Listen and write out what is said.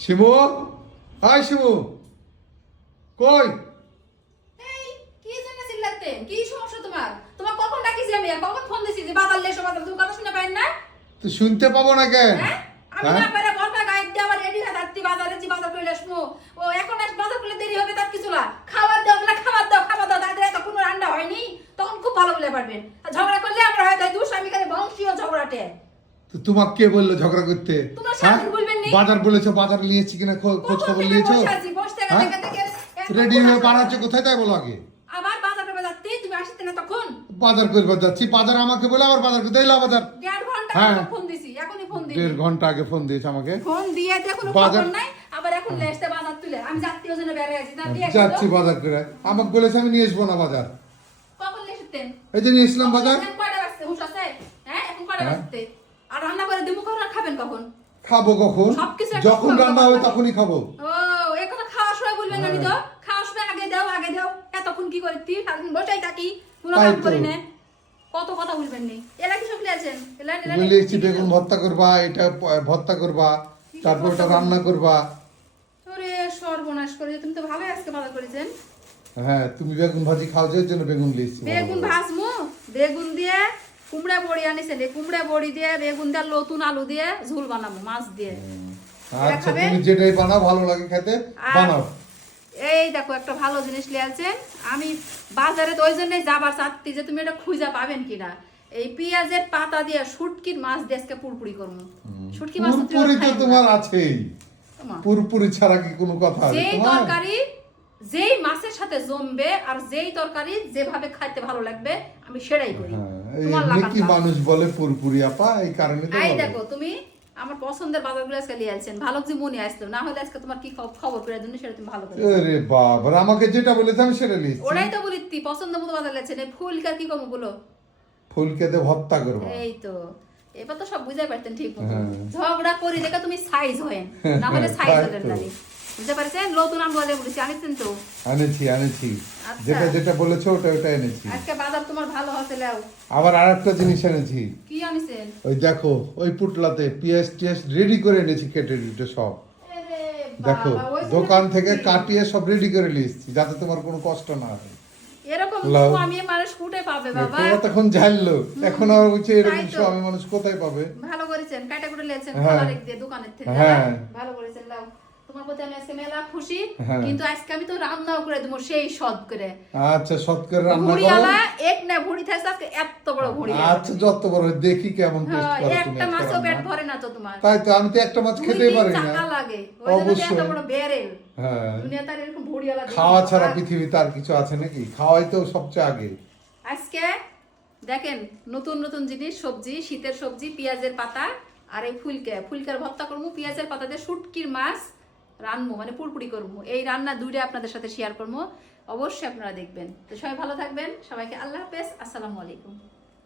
Shimu? High Shimu. কই? এই কি জন্য চিল্লাতে কি সমস্যা তোমার? তোমার কখন ডাকিছি আমি? আর কখন ফোন দিছি যে বাজার লেসো বাজার তুমি কথা শুনে পাইন না তুই শুনতে পাবো না কেন? হ্যাঁ? আমি হ্যাঁ? না পারে বলটা গাইড দিয়ে আবার রেডি হয়ে যাচ্ছি বাজারে যে বাজার করে আসব। ও এখন আস বাজার করলে দেরি হবে তার কিছু না। খাবার দাও বলে খাবার দাও খাবার দাও তাদের তখন রান্না হয়নি। তখন খুব ভালো বলে পারবেন। ঝগড়া করলে আমরা হয় তাই দুষ আমি খালি বংশীয় ঝগড়াটে। তো তোমাকে কে বলল ঝগড়া করতে? হ্যাঁ? বাজার বলেছ বাজার নিয়েছি কিনা খোঁজ খবর নিয়েছো? হ্যাঁ? রেডি হয়ে বসে পাঠাচ্ছ কোথায় তাই বলো আগে। বাজার করবার যাচ্ছি বাজার আমাকে বলে আবার বাজার করতে এলো বাজার। হ্যাঁ। দেড় ঘণ্টা আগে ফোন দিয়েছে আমাকে। ফোন দিয়ে বাজার- নাই আবার এখন লেসতে বাজার তুলে। আমি যাত্রী ওজনে বেড়ে আছি। যাচ্ছি বাজার করে। আমাকে বলেছে আমি নিয়ে আসব না বাজার। কখন এই যে নিয়ে এসলাম বাজার। কয়টা বাজছে হুঁশ আছে? হ্যাঁ এখন কয়টা। বাজছে আর রান্না করে দিমু কখন আর খাবেন কখন? খাব কখন? সবকিছু যখন রান্না হবে তখনই খাব। ও এই কথা খাওয়ার সময় বলবেন না হ্যাঁ। তো? খাওয়ার সময় আগে দাও আগে দাও। এতক্ষণ কি করি? তুই সারাদিন বসেই থাকি। কোনো তো। করি না। কত কথা বলবেন নি? এলা কি সব আছেন এলা এলা বলে বেগুন ভর্তা করবা এটা ভর্তা করবা তারপর ওটা রান্না করবা? ওরে সর্বনাশ করে তুমি তো ভালোই আজকে বাজার করেছেন। হ্যাঁ তুমি বেগুন ভাজি খাও যে জন্য বেগুন লিয়েছি বেগুন ভাজমু। বেগুন দিয়ে কুমড়া বড়ি আনিছেন এই কুমড়া বড়ি দিয়ে বেগুন দিয়ে নতুন আলু দিয়ে ঝোল বানাবো মাছ দিয়ে। আচ্ছা তুমি যেটাই বানাও ভালো লাগে খেতে বানাও। এই দেখো একটা ভালো জিনিস আমি বাজারে তো ওই জন্যই যাবার চাচ্ছি যে তুমি এটা খুঁজা পাবেন কিনা। এই পেঁয়াজের পাতা দিয়ে শুটকির মাছ দিয়ে আজকে পুরপুরি করব। শুটকি মাছ পুরপুরি তো তোমার আছেই। পুরপুরি ছাড়া কি কোনো কথা আছে তোমার? তরকারি যেই মাছের সাথে জমবে আর যেই তরকারি যেভাবে খাইতে ভালো লাগবে আমি সেটাই করি। হ্যাঁ, কি মানুষ বলে পুরপুরি আপা এই কারণে এই দেখো তুমি আমার পছন্দের বাজারগুলো আজকে নিয়ে আসছেন ভালো যে মনে আসলো না হলে আজকে তোমার কি খবর করে জন্য সেটা তুমি ভালো করে আরে বাবা আমাকে যেটা বলেছে আমি সেটা নিচ্ছি। ওরাই তো বলি তি পছন্দ মতো বাজার লেছেন এই ফুলকার কি করব বলো? ফুলকেতে ভর্তা করব। এই তো এবার তো সব বুঝাই পারতেন ঠিক মতো হ্যাঁ। ঝগড়া করি দেখে তুমি সাইজ হয়েন না হলে সাইজ তাই হলেন না বুঝতে পারছেন? নতুন আম বাজারে বলেছি আনিছেন তো? আনেছি আনেছি। আচ্ছা। যেটা যেটা বলেছ ওটা ওটা এনেছি। আজকে বাজার তোমার ভালো হতে লাও আবার আর জিনিস এনেছি। কি আনিছেন? ওই দেখো ওই পুটলাতে পিএস টিএস রেডি করে এনেছি কেটে টেটে সব। দেখো বাবা, ওই জন্য দোকান থেকে কাটিয়ে সব রেডি করে নিয়েছি যাতে তোমার কোনো কষ্ট না হয়। এরকম মানুষ কুটে পাবে বাবা? তোমরা তখন জানলো। এখন আর বলছে এরকম স্বামী মানুষ কোথায় পাবে? ভালো করেছেন কাটা কুটে লেছেন হ্যাঁ। দোকানের থেকে হ্যাঁ। ভালো করেছেন লাও তোমার প্রতি আমি আজকে মেলা খুশি হ্যাঁ। কিন্তু আজকে আমি তো রান্নাও করে দেবো সেই সদ করে। আচ্ছা করে রান্না করো। এক না ভুড়ি থাকছে আজকে এত বড় ভুড়ি। আচ্ছা যত বড় দেখি কেমন টেস্ট হ্যাঁ, করো একটা মাছও পেট ভরে না তো তোমার। তাই তো আমি তো একটা মাছ খেতেই পারি না। লাগে ওই জন্য তো এত অবশ্যই। বড় বেরেল হ্যাঁ। দুনিয়া তার এরকম ভুড়িওয়ালা খাওয়া ছাড়া পৃথিবীতে আর কিছু আছে নাকি? খাওয়াই তো সবচেয়ে আগে। আজকে দেখেন নতুন নতুন জিনিস সবজি শীতের সবজি পেঁয়াজের পাতা আর এই ফুলকে। ফুলকার ভর্তা করব পেঁয়াজের পাতা দিয়ে শুটকির মাছ রানবো মানে পুরপুরি করব। এই রান্না দুইটা আপনাদের সাথে শেয়ার করব। অবশ্যই আপনারা দেখবেন। তো সবাই ভালো থাকবেন। সবাইকে আল্লাহ হাফেজ। আসসালামু আলাইকুম।